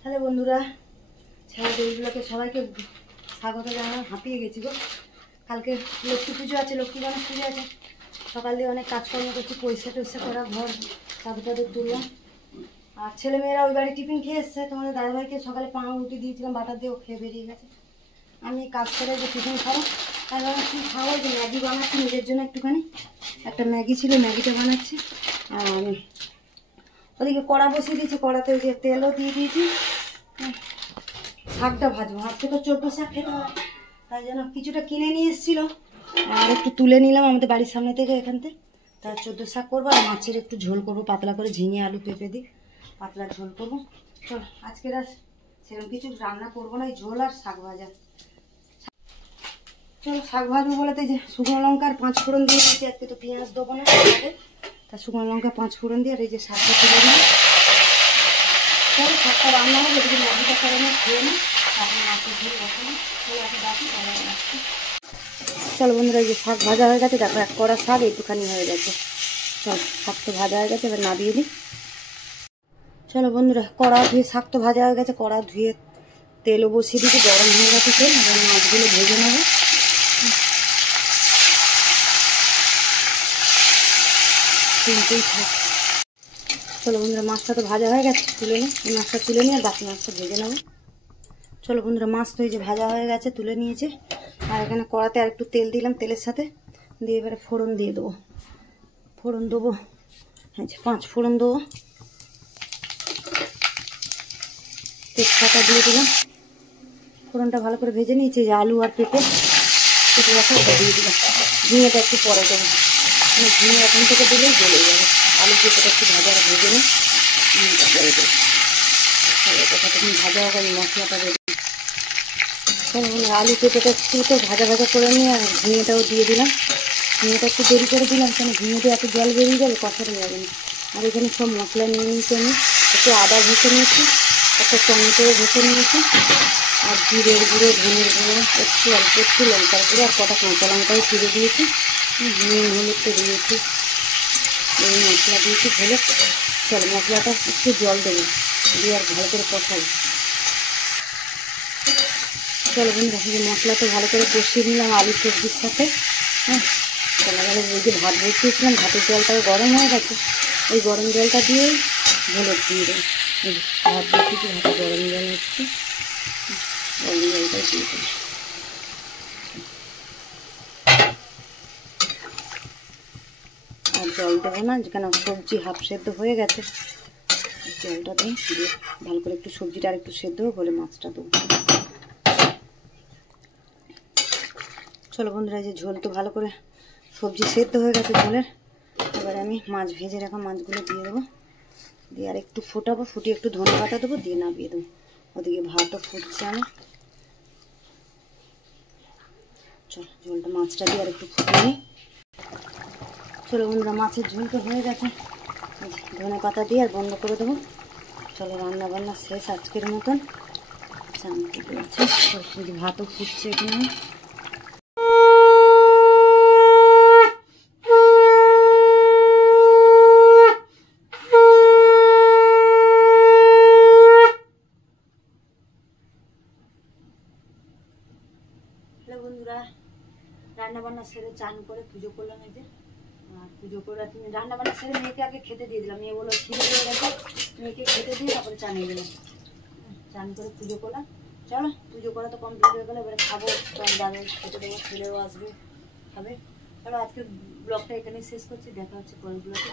তাহলে বন্ধুরা ছাড়া এইগুলোকে সবাইকে স্বাগত জানানো, হাঁপিয়ে গেছি গো। কালকে লক্ষ্মী পুজো আছে, লক্ষ্মী গণেশ পুজো আছে, সকাল দিয়ে অনেক কাজকর্ম করছি, পয়সা টয়সা করা, ঘর চাদর টাদর তুললাম। আর ছেলেমেয়েরা ওই বাড়ি টিফিন খেয়ে এসছে। তোমাদের দাদাভাইকে সকালে পাউরুটি দিয়েছিলাম বাটার দিয়ে, ও খেয়ে বেরিয়ে গেছে। আমি কাজ করে যে টিফিন খাবো, তাই ভাবলাম কী খাবো, যে ম্যাগি বানাচ্ছি নিজের জন্য একটুখানি। একটা ম্যাগি ছিল, ম্যাগিটা বানাচ্ছি। আর আমি ওদিকে কড়া বসিয়ে দিয়েছি, কড়াতে ওই যে তেলও দিয়ে দিয়েছি। শাকটা ভাজবো, আজকে তো 14 শাক খেতে হবে, তাই জন্য কিছুটা কিনে নিয়ে এসেছিলো আর একটু তুলে নিলাম আমাদের বাড়ির সামনে থেকে, এখান থেকে। তার 14 শাক করবো আর মাছের একটু ঝোল করবো পাতলা করে, ঝিঙে আলু পেঁপে দিয়ে পাতলা ঝোল করবো। চল আজকের আর সেরকম কিছু রান্না করবো না, ঝোল আর শাক ভাজা। চলো শাক ভাজবো বলেতে যে শুকনো লঙ্কার 5 ফোড়ন দিয়ে দিয়েছি, আজকে তো পেঁয়াজ দেবো না, তা শুকনো লঙ্কা 5 ফোড়ন দিয়ে আর এই যে শাকটা তুলে নিই। চলো শাকটা রান্না হবে, যদি ম্যাগিটা করে না খেয়ে নিই, তারপরে মাছের ঝোল বসানো। চলো আগে ডাকি, তাহলে রাখছি। চলো বন্ধুরা, এই যে শাক ভাজা হয়ে গেছে, দেখো এক কড়া শাক একটুখানি হয়ে গেছে। চল শাক তো ভাজা হয়ে গেছে, এবার নামিয়ে দিই। চলো বন্ধুরা, কড়া ধুয়ে শাক তো ভাজা হয়ে গেছে, কড়া ধুয়ে তেলও বসিয়ে দিতে, গরম হয়ে গেছে তেল, এবার মাছগুলো ভেজে নেবো। তিনটেই থাক। চলো বন্ধুরা, মাছটা তো ভাজা হয়ে গেছে, তুলে নিই, এই মাছটা তুলে নিয়ে আর বাকি মাছটা ভেজে নেবো। চলো বন্ধুরা, মাছ তো এই যে ভাজা হয়ে গেছে, তুলে নিয়েছে। আর এখানে কড়াতে আর একটু তেল দিলাম, তেলের সাথে দিয়ে এবারে ফোড়ন দিয়ে দেবো। ফোড়ন দেবো, আচ্ছা 5 ফোড়ন দেবো, তেজপাতা দিয়ে দিলাম। ফোড়নটা ভালো করে ভেজে নিয়েছি, যে আলু আর পেঁপে কেটে রাখা ওটা দিয়ে দিলাম। ঝিঙেটা একটু পরে দেবো, মানে ঝিঙে এখন থেকে দিলেই গলে যাবে। আলু পেঁপেটা একটু ভাজা ভেজে নিই, ঝিঙেটা পরে দেবো। তাহলে এটা তখন ভাজা হবে, মশলাটা দেবো। আলু পেঁপেটা একটু তো ভাজা ভাজা করে নিয়ে আর ঝিঙেটাও দিয়ে দিলাম। ঝিঙেটা একটু দেরি করে দিলাম, কেন ঝিঙেতে এত জল বেরিয়ে যাবে, কষানো যাবে না। আর এখানে সব মশলা নিয়ে নিয়েছি আমি, একটু আদা ঘষে নিয়েছি, একটা টমেটোও ঘষে নিয়েছি, আর জিরের গুঁড়ো, ধনের গুঁড়ো, একটু অল্প একটু লঙ্কার গুঁড়ো, আর কটা কাঁচা লঙ্কাও ছিঁড়ে দিয়েছি, নুন হলুদটা দিয়েছি, এই মশলা দিয়েছি ঢেলে। চলো মশলাটা একটু জল দেবো, দিয়ে আর ভালো করে কষাই। চলো বন্ধুরা, এই মশলা তো ভালো করে কষিয়ে নিলাম আলু সবজির সাথে। হ্যাঁ, চলো গেলে ওই যে ভাত বসিয়েছিলাম, ভাতের জলটা গরম হয়ে গেছে, ওই গরম জলটা দিয়েই ঝোলে দিয়ে দেবো। ভাত বসিয়েছি, ভাতে গরম জল হচ্ছে, গরম জলটা দিয়ে দেবো। আর জল দেবো না, যেখানে সবজি হাফ সেদ্ধ হয়ে গেছে, জলটা দিই, দিয়ে ভালো করে একটু সবজিটা আর একটু সেদ্ধ হোক, বলে মাছটা দেবো। চলো বন্ধুরা, যে ঝোল তো ভালো করে সবজি সেদ্ধ হয়ে গেছে ঝোলের, এবার আমি মাছ ভেজে রাখা মাছগুলো দিয়ে দেবো, দিয়ে আর একটু ফোটাবো, ফুটিয়ে একটু ধনে পাতা দেবো, দিয়ে নামিয়ে দেবো। ওদিকে ভাতও ফুটছে আমার। চলো ঝোলটা মাছটা দিয়ে আর একটু ফুটিয়ে নিই। চলো বন্ধুরা, মাছের ঝোলটা হয়ে গেছে, ধনে পাতা দিয়ে আর বন্ধ করে দেবো। চলো রান্না বান্না শেষ আজকের মতন। শান্তি করছে, ভাতও ফুটছে এখানে। বন্ধুরা, রান্না বান্না সেরে চান করে পুজো করলাম, এই যে পুজো করে রান্না বান্না সেরে মেয়েকে আগে খেতে দিয়ে দিলাম। মেয়ে বলো খিদে দিয়ে গেছে, মেয়েকে খেতে দিয়ে তারপরে চানে গেলাম, চান করে পুজো করলাম। চলো পুজো করা তো কমপ্লিট হয়ে গেলো, এবারে খাবো, দাদা খেতে দেবো, ছেলেও আসবে খাবে। চলো আজকে ব্লগটা এখানেই শেষ করছি, দেখা হচ্ছে পরের ব্লগে।